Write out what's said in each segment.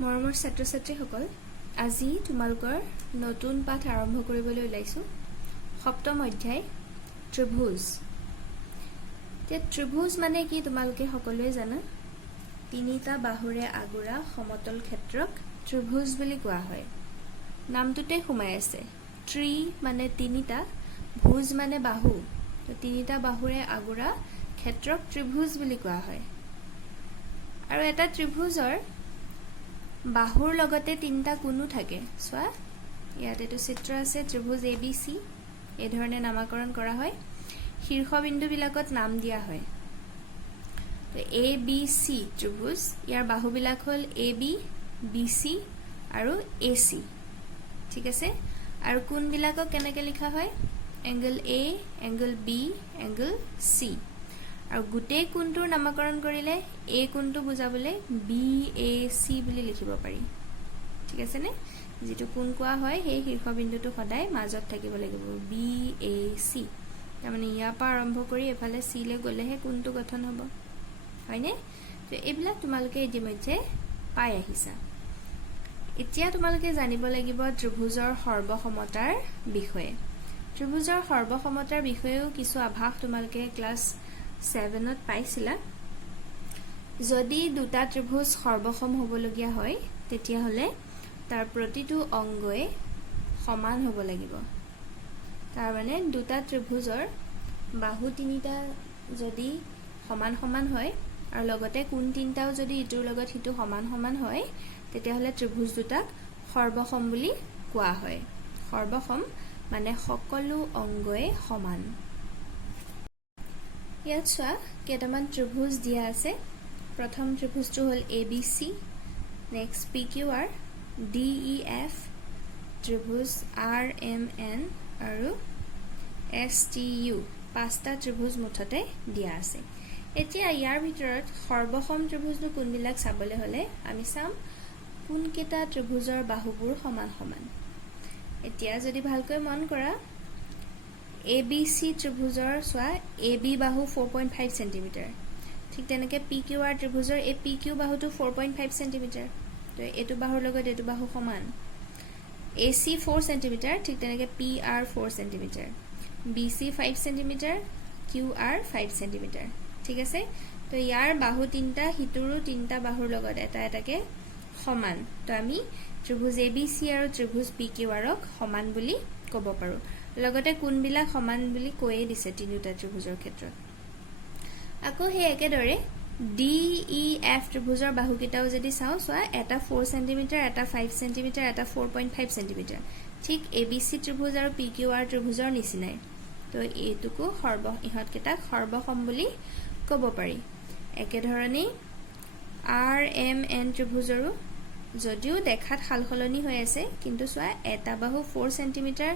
মৰমৰ ছাত্ৰ-ছাত্ৰীসকল, আজি তোমালোকৰ নতুন পাঠ আৰম্ভ কৰিবলৈ ওলাইছো। সপ্তম অধ্যায় ত্ৰিভুজ। ত্ৰিভুজ মানে কি তোমালোকে সকলোৱে জানা। তিনিটা বাহুৰে আগুৰা সমতল ক্ষেত্ৰক ত্ৰিভুজ বুলি কোৱা হয়। নামটোতে সোমাই আছে। ত্ৰি মানে তিনিটা, ভুজ মানে বাহু। তিনিটা বাহুৰে আগুৰা ক্ষেত্ৰক ত্ৰিভুজ বুলি কোৱা হয়। আৰু এটা ত্ৰিভুজৰ বাহুৰ লগতে তিনিটা কোণো থাকে। চোৱা, ইয়াত এইটো চিত্ৰ আছে। ত্ৰিভুজ ABC এই ধৰণে নামাকৰণ কৰা হয়। শীৰ্ষবিন্দুবিলাকত নাম দিয়া হয়। ABC ত্ৰিভুজ, ইয়াৰ বাহুবিলাক হ'ল AB, BC আৰু AC। ঠিক আছে। আৰু কোণবিলাকক কেনেকৈ লিখা হয়? Angle A, angle B, angle C। আৰু গোটেই কোণটোৰ নামকৰণ কৰিলে এই কোণটো বুজাবলৈ BAC বুলি লিখিব পাৰি। ঠিক আছে নে? যিটো কোণ কোৱা হয় সেই শীৰ্ষবিন্দুটো সদায় মাজত থাকিব লাগিব, BAC। তাৰমানে ইয়াৰ পৰা আৰম্ভ কৰি এফালে C লৈ গ'লেহে কোণটো গঠন হ'ব, হয়নে? তো এইবিলাক তোমালোকে ইতিমধ্যে পাই আহিছা। এতিয়া তোমালোকে জানিব লাগিব ত্ৰিভুজৰ সৰ্বসমতাৰ বিষয়ে। ত্ৰিভুজৰ সৰ্বসমতাৰ বিষয়েও কিছু আভাস তোমালোকে ক্লাছ 7ত পাইছিলা। যদি দুটা ত্ৰিভুজ সৰ্বসম হ'বলগীয়া হয় তেতিয়াহ'লে তাৰ প্ৰতিটো অংগই সমান হ'ব লাগিব। তাৰমানে দুটা ত্ৰিভুজৰ বাহু তিনিটা যদি সমান সমান হয় আৰু লগতে কোণ তিনিটাও যদি ইটোৰ লগত সিটো সমান সমান হয় তেতিয়াহ'লে ত্ৰিভুজ দুটাক সৰ্বসম বুলি কোৱা হয়। সৰ্বসম মানে সকলো অংগই সমান। ইয়াত চোৱা, কেইটামান ত্ৰিভুজ দিয়া আছে। প্ৰথম ত্ৰিভুজটো হ'ল ABC, next PQR, DEF, ত্ৰিভুজ RMN আৰু STU। 5টা ত্ৰিভুজ মুঠতে দিয়া আছে। এতিয়া ইয়াৰ ভিতৰত সৰ্বসম ত্ৰিভুজটো কোনবিলাক চাবলৈ হ'লে আমি চাম কোনকেইটা ত্ৰিভুজৰ বাহুবোৰ সমান সমান। এতিয়া যদি ভালকৈ মন কৰা, ABC ত্ৰিভুজৰ চোৱা AB বাহু 4.5 সেণ্টিমিটাৰ। ঠিক তেনেকৈ PQR ত্ৰিভুজৰ এই PQ বাহুটো 4.5 সেণ্টিমিটাৰ। তো এইটো বাহুৰ লগত এইটো বাহু সমান। AC 4 সেণ্টিমিটাৰ, ঠিক তেনেকৈ PR 4 সেণ্টিমিটাৰ। BC 5 সেণ্টিমিটাৰ, QR 5 সেণ্টিমিটাৰ। ঠিক আছে। তো ইয়াৰ বাহু তিনিটা সিটোৰো তিনিটা বাহুৰ লগত এটা এটাকে সমান। তো আমি ত্ৰিভুজ ABC আৰু ত্ৰিভুজ PQRক সমান বুলি ক'ব পাৰোঁ। লগতে কোণবিলাক সমান বুলি কৈয়ে দিছে তিনিটা ত্ৰিভুজৰ ক্ষেত্ৰত। আকৌ সেই একেদৰে DEF ত্ৰিভুজৰ বাহুকেইটাও যদি চাওঁ, চোৱা এটা 4 সেণ্টিমিটাৰ, এটা 5 সেণ্টিমিটাৰ, এটা 4.5 সেণ্টিমিটাৰ। ঠিক ABC ত্ৰিভুজ আৰু PQR ত্ৰিভুজৰ নিচিনাই। তো এইটোকো ইহঁতকেইটাক সৰ্বসম বুলি ক'ব পাৰি। একেধৰণেই RMN ত্ৰিভুজৰো যদিও দেখাত সাল সলনি হৈ আছে, কিন্তু চোৱা এটা বাহু 4 সেণ্টিমিটাৰ,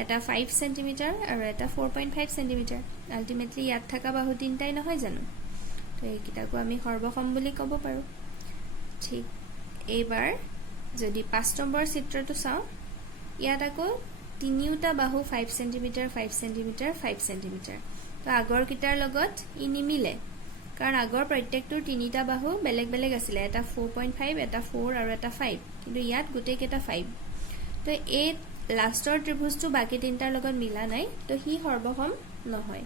এটা 5 সেণ্টিমিটাৰ আৰু এটা 4.5 সেণ্টিমিটাৰ। আল্টিমেটলি ইয়াত থকা বাহু তিনিটাই নহয় জানো? তো এইকেইটাকো আমি সৰ্বসম বুলি ক'ব পাৰোঁ। ঠিক এইবাৰ যদি 5 নম্বৰ চিত্ৰটো চাওঁ, ইয়াত আকৌ তিনিওটা বাহু 5 সেণ্টিমিটাৰ, 5 সেণ্টিমিটাৰ, 5 সেণ্টিমিটাৰ। তো আগৰকেইটাৰ লগত ই নিমিলে, কাৰণ আগৰ প্ৰত্যেকটোৰ তিনিটা বাহু বেলেগ বেলেগ আছিলে। এটা 4.5, এটা 4 আৰু এটা 5। কিন্তু ইয়াত গোটেইকেইটা 5। তো এই লাষ্টৰ ত্ৰিভুজটো বাকী তিনিটাৰ লগত মিলা নাই, তো সি সৰ্বসম নহয়।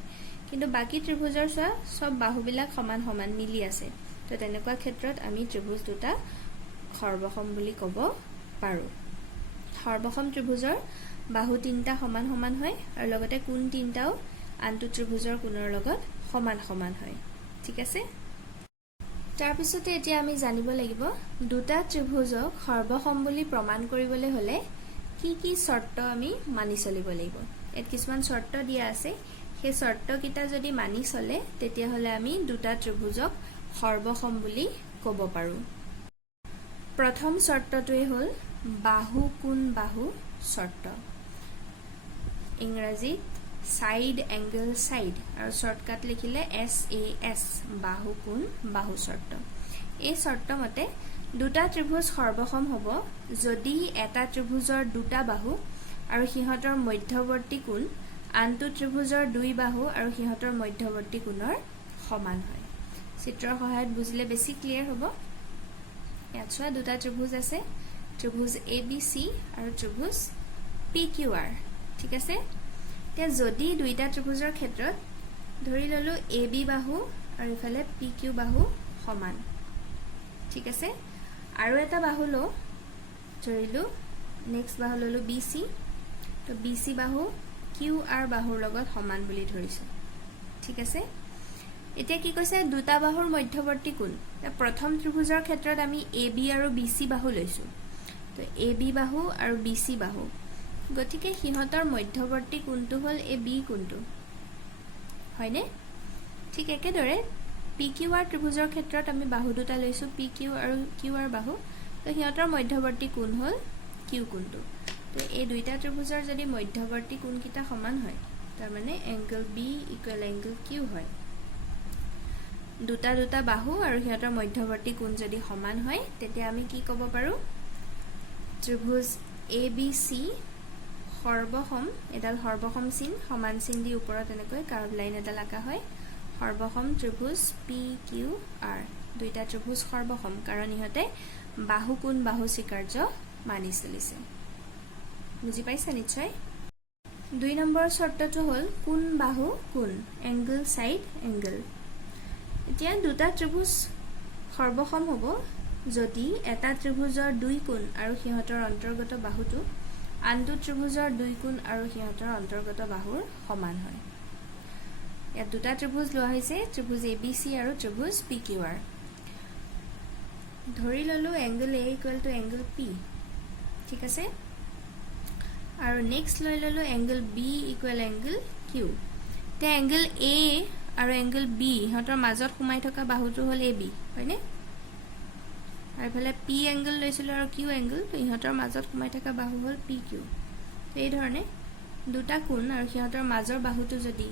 কিন্তু বাকী ত্ৰিভুজৰ চোৱা চব বাহুবিলাক সমান সমান মিলি আছে। তো তেনেকুৱা ক্ষেত্ৰত আমি ত্ৰিভুজ দুটা সৰ্বসম বুলি ক'ব পাৰোঁ। সৰ্বসম ত্ৰিভুজৰ বাহু তিনিটা সমান সমান হয় আৰু লগতে কোণ তিনিটাও আনটো ত্ৰিভুজৰ কোণৰ লগত সমান সমান হয়। ঠিক আছে। তাৰপিছতে এতিয়া আমি জানিব লাগিব দুটা ত্ৰিভুজক সৰ্বসম বুলি প্ৰমাণ কৰিবলৈ হ'লে কি কি চৰ্ত আমি মানি চলিব লাগিব। ইয়াত কিছুমান চৰ্ত দিয়া আছে। সেই চৰ্তকেইটা যদি মানি চলে তেতিয়াহ'লে আমি দুটা ত্ৰিভুজক সৰ্বসম বুলি ক'ব পাৰোঁ। প্ৰথম চৰ্তটোৱে হ'ল বাহু কোণ বাহু চৰ্ত। ইংৰাজীত ছাইড এংগল ছাইড আৰু শ্বৰ্টকাট লিখিলে SAS, বাহু কোণ বাহু চৰ্ত। এই চৰ্ত মতে দুটা ত্ৰিভুজ সৰ্বসম হ'ব যদি এটা ত্ৰিভুজৰ দুটা বাহু আৰু সিহঁতৰ মধ্যৱৰ্তী কোণ আনটো ত্ৰিভুজৰ দুই বাহু আৰু সিহঁতৰ মধ্যৱৰ্তী কোণৰ সমান হয়। চিত্ৰৰ সহায়ত বুজিলে বেছি ক্লিয়াৰ হ'ব। ইয়াত চোৱা দুটা ত্ৰিভুজ আছে ত্ৰিভুজ ABC আৰু ত্ৰিভুজ PQR ঠিক আছে এতিয়া যদি দুইটা ত্ৰিভুজৰ ক্ষেত্ৰত ধৰি ললো AB বাহু আৰু ইফালে PQ বাহু সমান ঠিক আছে আৰু এটা বাহু লো ধৰিলো নেক্সট বাহু ললো BC তো BC বাহু QR বাহুৰ লগত সমান বুলি ধৰিছো ঠিক আছে এতিয়া কি কৈছে দুটা বাহুৰ মধ্যৱৰ্তী কোণ প্ৰথম ত্ৰিভুজৰ ক্ষেত্ৰত আমি AB আৰু BC বাহু লৈছো তো AB বাহু আৰু BC বাহু গতিকে হিহতৰ মধ্যৱৰ্তী কোণটো হল AB কোণটো হয়নে ঠিক একেদৰে PQR ত্ৰিভুজৰ ক্ষেত্ৰত আমি বাহু দুটা লৈছো PQ আৰু QR বাহু তো হিহতৰ মধ্যৱৰ্তী কোণ হল Q কোণটো তো এই দুইটা ত্ৰিভুজৰ যদি মধ্যৱৰ্তী কোণকিটা সমান হয় তাৰ মানে angle B equal angle Q হয় দুটা বাহু আৰু হিহতৰ মধ্যৱৰ্তী কোণ যদি সমান হয় তেতিয়া আমি কি ক'ব পাৰো ত্ৰিভুজ ABC সৰ্বসম এডাল সৰ্বসম চিন সমান চিন দি ওপৰত এনেকৈ কাৰ্ভ লাইন এডাল আঁকা হয় সৰ্বসম ত্ৰিভুজ PQR দুইটা ত্ৰিভুজ সৰ্বসম কাৰণ ইহতে বাহু কোণ বাহু স্বীকাৰ্য মানি চলিছে বুজি পাইছা নিশ্চয় 2 নম্বৰ শৰ্তটো হল কোণ বাহু কোণ এংগল সাইড এংগল এতিয়া দুটা ত্ৰিভুজ সৰ্বসম হ'ব যদি এটা ত্ৰিভুজৰ দুই কোণ আৰু সিহতৰ অন্তৰ্গত বাহুটো আনটো ত্ৰিভুজৰ দুই কোণ আৰু সিহতৰ অন্তৰ্গত বাহুৰ সমান হয় ইয়াত দুটা ত্ৰিভুজ লোৱা হৈছে ত্ৰিভুজ ABC আৰু ত্ৰিভুজ PQR ধৰি ললো angle A equal to angle P ঠিক আছে আৰু নেক্সট লৈ ললো angle B equal angle Q তে এংগল A আৰু এংগল B হতৰ মাজত সোমাই থকা বাহুটো হল AB হয়নে আৰু ফলে P এংগল লৈছিল আৰু Q এংগল তো ইহতৰ মাজত সোমাই থকা বাহু হল PQ তো এই ধৰণে দুটা কোণ আৰু সিহতৰ মাজৰ বাহুটো যদি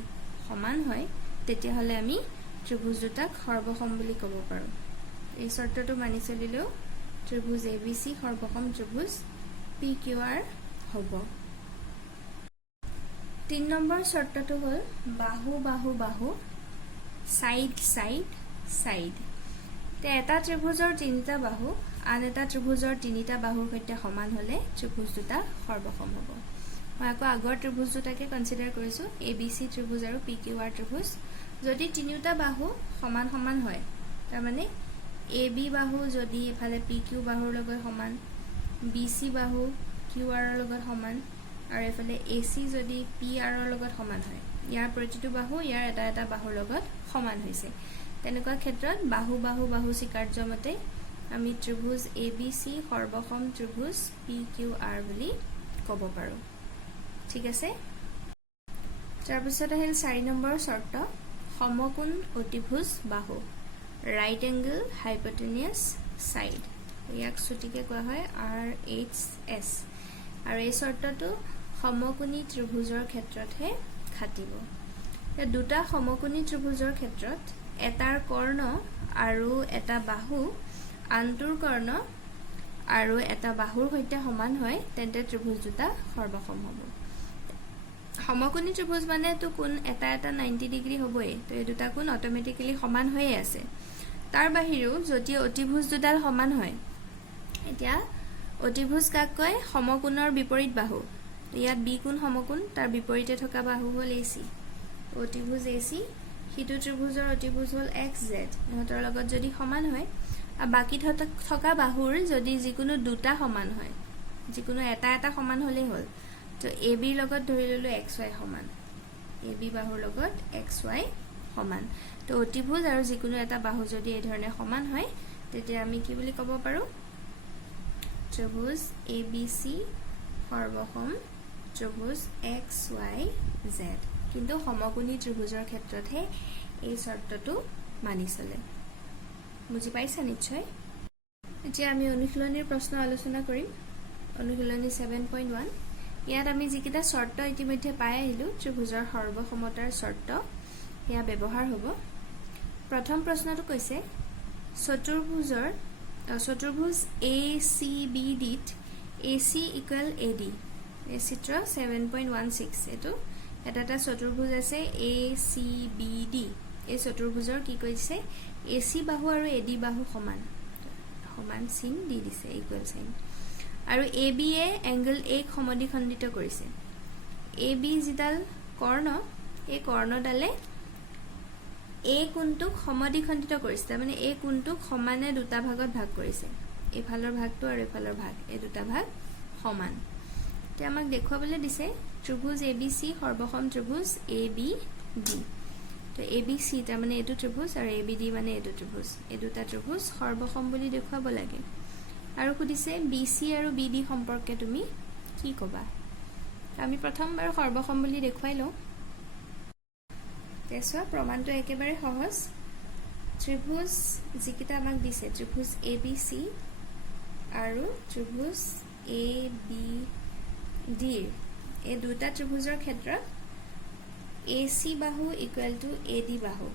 সমান হয় তেতিয়া হলে আমি ত্ৰিভুজ দুটাক সৰ্বসম বুলি ক'ব পাৰো এই শৰ্তটো মানি চলিলেও ত্ৰিভুজ ABC সৰ্বসম ত্ৰিভুজ PQR হ'ব 3 নম্বৰ শৰ্তটো হল বাহু বাহু বাহু সাইড সাইড সাইড তে এটা ত্ৰিভুজৰ তিনিটা বাহু আন এটা ত্ৰিভুজৰ তিনিটা বাহুৰ সৈতে সমান হলে ত্ৰিভুজ দুটা সৰ্বসম হ'ব মই আকৌ আগৰ ত্ৰিভুজ দুটাকে কনসিডাৰ কৰিছো ABC ত্ৰিভুজ আৰু PQR ত্ৰিভুজ যদি তিনিটা বাহু সমান সমান হয় তাৰ মানে AB বাহু যদি এফালে PQ বাহুৰ লগত সমান BC বাহু QR ৰ লগত সমান আৰু এফালে AC যদি PR ৰ লগত সমান হয় ইয়াৰ প্ৰতিটো বাহু ইয়াৰ এটা এটা বাহুৰ লগত সমান হৈছে তেনেকুৱা ক্ষেত্ৰত বাহু বাহু বাহু স্বীকাৰ্য মতে আমি ত্ৰিভুজ ABC সৰ্বসম ত্ৰিভুজ PQR বুলি ক'ব পাৰো ঠিক আছে তাৰ পিছত আহিল 4 নম্বৰ শৰ্ত সমকোণ অতিভুজ বাহু ৰাইট এংগল হাইপোটেনিয়াছ সাইড ইয়াক ছুটিকে কোৱা হয় RHS আৰু এই শৰ্তটো সমকোণী ত্ৰিভুজৰ ক্ষেত্ৰতহে খাটিব দুটা সমকোণী ত্ৰিভুজৰ ক্ষেত্ৰত এটাৰ কৰ্ণ আৰু এটা বাহু আনটোৰ কৰ্ণ আৰু এটা বাহুৰ সৈতে সমান হয় তেন্তে ত্ৰিভুজ দুটা সৰ্বসম হ'ব সমকোণী ত্ৰিভুজ মানে তো কোণ এটা এটা 90 ডিগ্ৰী হ'বই তো এই দুটা কোণ অটোমেটিক্যালি সমান হৈয়ে আছে তাৰ বাহিৰেও যদি অতিভুজ দুডাল সমান হয় এতিয়া অতিভুজ কাক কয় সমকোণৰ বিপৰীত বাহু ইয়াত B কোণ সমকোণ তাৰ বিপৰীতে থকা বাহু হল AC অতিভুজ AC হিতু ত্ৰিভুজৰ অতিভুজ হল XZ ইহতৰ লগত যদি সমান হয় আৰু বাকি থকা বাহুৰ যদি যিকোনো দুটা সমান হয় যিকোনো এটা এটা সমান হলে হল তো AB লগত ধৰি ললো XY সমান AB বাহুৰ লগত XY সমান তো অতিভুজ আৰু যিকোনো এটা বাহু যদি এই ধৰণে সমান হয় তেতিয়া আমি কি বুলি ক'ব পাৰো ত্ৰিভুজ ABC সৰ্বসম ত্ৰিভুজ XYZ কিন্তু সমকোণী ত্ৰিভুজৰ ক্ষেত্ৰতহে এই শৰ্তটো মানি চলে বুজি পাইছা নিশ্চয় এতিয়া আমি অনুশীলনীৰ প্ৰশ্ন আলোচনা কৰিম অনুশীলনী 7.1 ইয়াত আমি যিকিটা শৰ্ত ইতিমধ্যে পাই আহিলো ত্ৰিভুজৰ সৰ্বসমতাৰ শৰ্ত ইয়া ব্যৱহাৰ হ'ব প্ৰথম প্ৰশ্নটো কৈছে চতুৰ্ভুজ ACBD ত AC ইকুৱেল AD এই চিত্ৰ 7.16 এটো এটা চতুৰ্ভুজ আছে ACBD এই চতুৰ্ভুজৰ কি কৈছে AC বাহু আৰু AD বাহু সমান সমান চিন দি দিছে ইকুৱেল সাইন আৰু এ বি এ এংগল এ সমদ্বিখণ্ডিত কৰিছে এ বি যিডাল কৰ্ণ এই কৰ্ণডালে এ কোণটোক সমদ্বিখণ্ডিত কৰিছে মানে এই কোণটোক সমানে দুটা ভাগত ভাগ কৰিছে এফালৰ ভাগটো আৰু এফালৰ ভাগ এই দুটা ভাগ সমান এতিয়া আমাক দেখুৱাবলৈ দিছে ত্ৰিভুজ ABC সৰ্বসম ত্ৰিভুজ ABD তো ABC তাৰ মানে এটো ত্ৰিভুজ আৰু ABD মানে এটো ত্ৰিভুজ এই দুটা ত্ৰিভুজ সৰ্বসম বুলি দেখুৱাব লাগে আৰু খুদিছে BC আৰু BD সম্পৰ্কে তুমি কি কবা আমি প্ৰথমবাৰ সৰ্বসম বুলি দেখুৱাই লওঁ তেছৱা প্ৰমাণটো একেবাৰে সহজ ত্ৰিভুজ যিকিটা আমাক দিছে ত্ৰিভুজ ABC আৰু ত্ৰিভুজ ABD এই দুটা ত্ৰিভুজৰ ক্ষেত্ৰত AC বাহু ইকুৱেল টু AD বাহু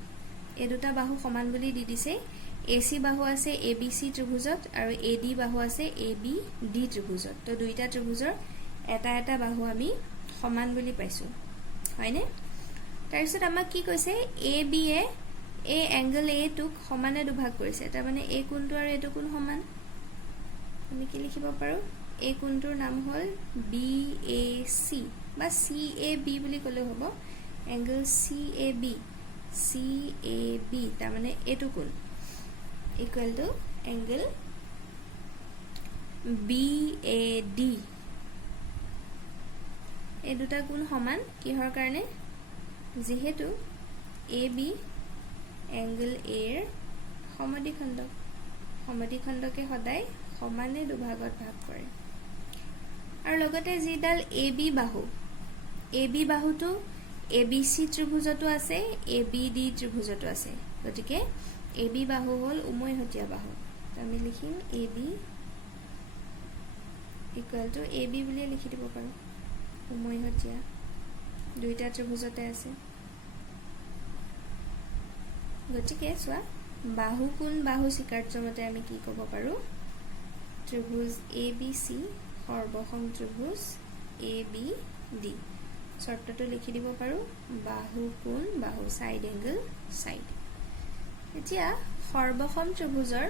এই দুটা বাহু সমান বুলি দি দিছে AC বাহু আছে ABC ত্ৰিভুজত আৰু AD বাহু আছে ABD ত্ৰিভুজত তো দুইটা ত্ৰিভুজৰ এটা এটা বাহু আমি সমান বুলি পাইছো হয়নে তাৰপিছত আমাক কি কৈছে AB এ এই এংগল A টুক সমানে দুভাগ কৰিছে তাৰ মানে এই কোণটো আৰু এইটো কোণ সমান আমি কি লিখিব পাৰো এই কোণটোৰ নাম হ'ল BAC বা CAB বুলি ক'লে হ'ব এংগল CAB তাৰ মানে এইটো কোণ ইকুৱেল টু এংগল BAD এই দুটা কোণ সমান কিহৰ কাৰণে যেহেতু AB এংগল A ৰ সমদ্বিখণ্ডকে সদায় সমানে দুভাগত ভাগ কৰে আৰু লগতে যিডাল AB বাহুটো ABC ত্ৰিভুজটো আছে ABD ত্ৰিভুজটো আছে গতিকে AB বাহু হ'ল উমৈহতীয়া বাহু আমি লিখিম AB ইকুৱেল টু AB বুলি লিখি দিব পাৰো উমৈহতীয়া দুইটা ত্ৰিভুজতে আছে গতিকে চোৱা বাহু কোণ বাহু স্বীকাৰ্য মতে আমি কি ক'ব পাৰো ত্ৰিভুজ ABC সৰ্বসম ত্ৰিভুজ ABD শৰ্তটো লিখি দিব পাৰো বাহু কোণ বাহু সাইড এংগল সাইড এতিয়া সৰ্বসম ত্ৰিভুজৰ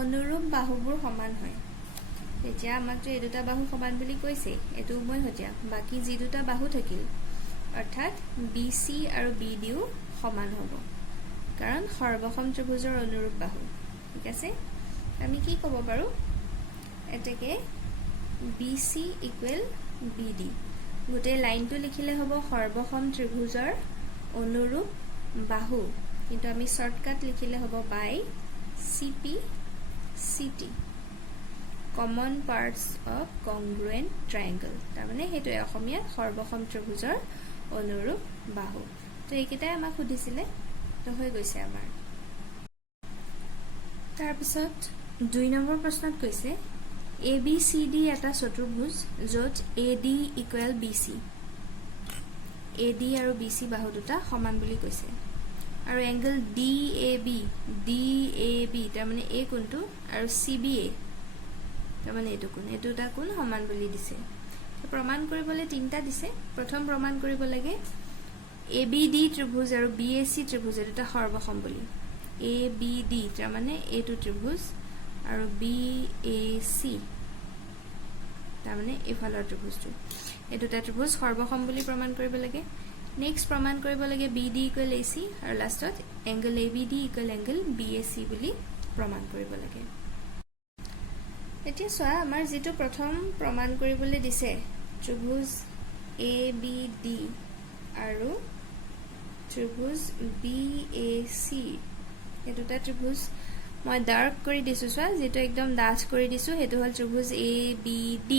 অনুৰূপ বাহুবোৰ সমান হয় এতিয়া আমাকটো এই দুটা বাহু সমান বুলি কৈছে এটো উমৈহতীয়া বাকি যি দুটা বাহু থাকিল অৰ্থাৎ BC আৰু BD ও সমান হ'ব কাৰণ সৰ্বসম ত্ৰিভুজৰ অনুৰূপ বাহু ঠিক আছে আমি কি ক'ব পাৰো এটাকে BC ইকুৱেল BD গোটে লাইনটো লিখিলে হ'ব সৰ্বসম ত্ৰিভুজৰ অনুৰূপ বাহু কিন্তু আমি শৰ্টকাট লিখিলে হ'ব by CP CT common parts of congruent triangle তাৰ মানে হেতু অসমীয়া সৰ্বসম ত্ৰিভুজৰ অনুৰূপ বাহু তো এইকেইটাই আমাক সুধিছিলে তো হৈ গৈছে আমাৰ তাৰ পিছত 2 নম্বৰ প্ৰশ্নত কৈছে ABCD এটা চতুৰ্ভুজ য'ত AD ইকুৱেল BC AD আৰু BC বাহু দুটা সমান বুলি কৈছে আৰু এংগল DAB তাৰ মানে এই কোণটো আৰু CBA তাৰ মানে এইটো কোণ এই দুটা কোণ সমান বুলি দিছে প্ৰমাণ কৰিবলৈ তিনটা দিছে প্ৰথম প্ৰমাণ কৰিব লাগে ABD ত্ৰিভুজ আৰু BAC ত্ৰিভুজ এটা সৰ্বসম বুলি ABD তাৰ মানে এইটো ত্ৰিভুজ আৰু BAC তাৰ মানে এফালৰ ত্ৰিভুজটো এই দুটা ত্ৰিভুজ সৰ্বসম বুলি প্ৰমাণ কৰিব লাগে নেক্সট প্ৰমাণ কৰিব লাগে BD ইকুৱেল AC আৰু লাষ্টত angle ABD equal angle BAC বুলি প্ৰমাণ কৰিব লাগে এতিয়া চোৱা আমাৰ যেটো প্ৰথম প্ৰমাণ কৰিবলৈ দিছে ত্ৰিভুজ ABD আৰু ত্ৰিভুজ BAC এই দুটা ত্ৰিভুজ মই ডাৰ্ক কৰি দিছো চোৱা যেটো একদম ডাঠ কৰি দিছো হেতু হল ত্ৰিভুজ ABD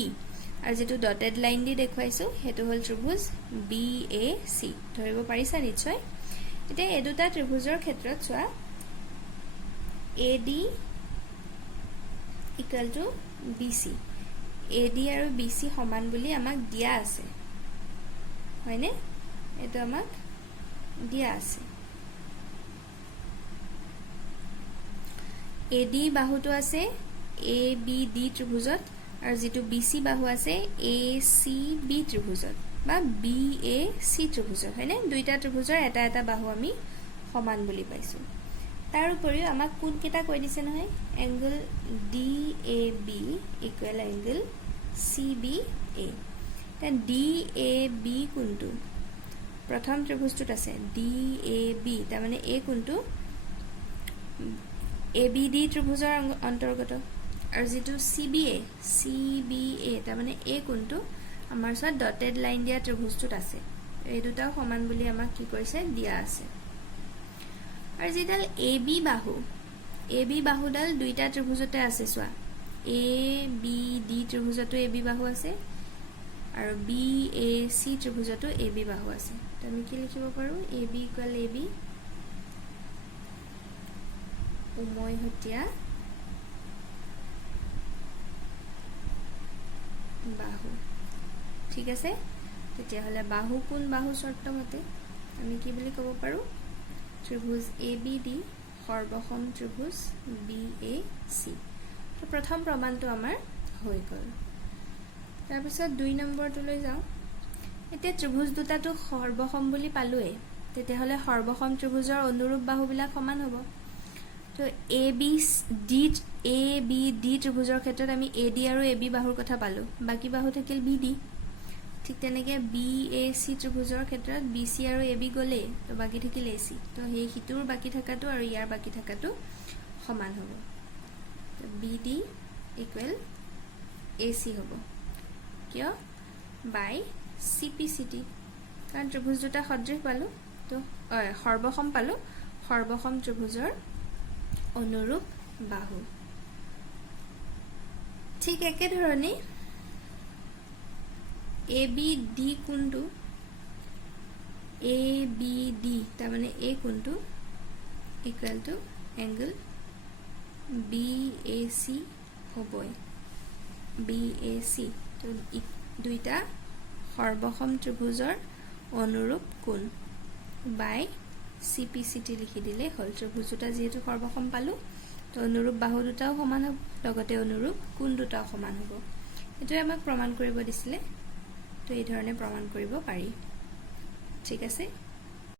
আৰু যেটো ডটেড লাইন দি দেখুৱাইছো হেতু হল ত্ৰিভুজ BAC ধৰিব পাৰিছা নিশ্চয় এতিয়া এই দুটা ত্ৰিভুজৰ ক্ষেত্ৰত চোৱা AD equal to BC AD আৰু BC সমান বুলি আমাক দিয়া আছে হয়নে এটো আমাক দিয়া আছে AD বাহুটো আছে ABD ত্ৰিভুজত আৰু যেটো BC বাহু আছে ACB ত্ৰিভুজত বা BAC ত্ৰিভুজত হয়নে দুইটা ত্ৰিভুজৰ এটা এটা বাহু আমি সমান বুলি পাইছো তাৰ উপৰিও আমাক কোন কেইটা কৈ দিছে নহয় angle DAB equal angle CBA তেন DAB কোনটো প্ৰথম ত্ৰিভুজটোত আছে DAB তাৰ মানে A কোনটো ABD ত্ৰিভুজৰ অন্তৰ্গত আৰু যেটো CBA তাৰ মানে A কোনটো আমাৰ ওচৰত ডটেড লাইন দিয়া ত্ৰিভুজটোত আছে এই দুটাও সমান বুলি আমাক কি কৰিছে দিয়া আছে আৰু যেডাল AB বাহুডাল দুইটা ত্ৰিভুজতে আছে চোৱা ABD ত্ৰিভুজতো AB বাহু আছে আৰু BAC ত্ৰিভুজতো AB বাহু আছে তো আমি কি লিখিব পাৰো AB ইকুৱেল AB উমৈহতীয়া বাহু ঠিক আছে তেতিয়া হলে বাহু কোন বাহু শর্ত মতে আমি কি বুলি কব পাৰো ত্ৰিভুজ ABD সৰ্বসম ত্ৰিভুজ BAC তো প্ৰথম প্ৰমাণটো আমাৰ হৈ গল তাৰ পিছত 2 নম্বৰটো লৈ যাও এতিয়া ত্ৰিভুজ দুটাটো সৰ্বসম বুলি পালোৱে তেতিয়া হলে সৰ্বসম ত্ৰিভুজৰ অনুৰূপ বাহুবিলাক সমান হ'ব তো ABD ত্ৰিভুজৰ ক্ষেত্ৰত আমি AD আৰু AB বাহুৰ কথা পালো বাকি বাহু থাকিল BD ঠিক তেনেকে BAC ত্ৰিভুজৰ ক্ষেত্ৰত BC আৰু AB গলে তো বাকি থাকিল AC তো হেই হিতুৰ বাকি থাকাটো আৰু ইয়াৰ বাকি থাকাটো সমান হ'ব তো BD ইকুৱেল AC হ'ব কিয় বাই CPCT কাৰণ ত্ৰিভুজ দুটা সদৃশ পালো তো সৰ্বসম পালো সৰ্বসম ত্ৰিভুজৰ অনুৰূপ বাহু ঠিক একে ধৰণে ABD কোনটো ABD তাৰ মানে A কোনটো ইকুৱেল টু এংগল BAC হ'বই BAC তো দুইটা সৰ্বসম ত্ৰিভুজৰ অনুৰূপ কোণ বাই CPCT লিখি দিলে হল ত্ৰিভুজ দুটা যেহেতু সৰ্বসম পালো তো অনুৰূপ বাহু দুটাও সমান হ'ব লগতে অনুৰূপ কোণ দুটাও সমান হ'ব এটো আমাক প্ৰমাণ কৰিব দিছিলে তো এই ধৰণে প্ৰমাণ কৰিব পাৰি ঠিক আছে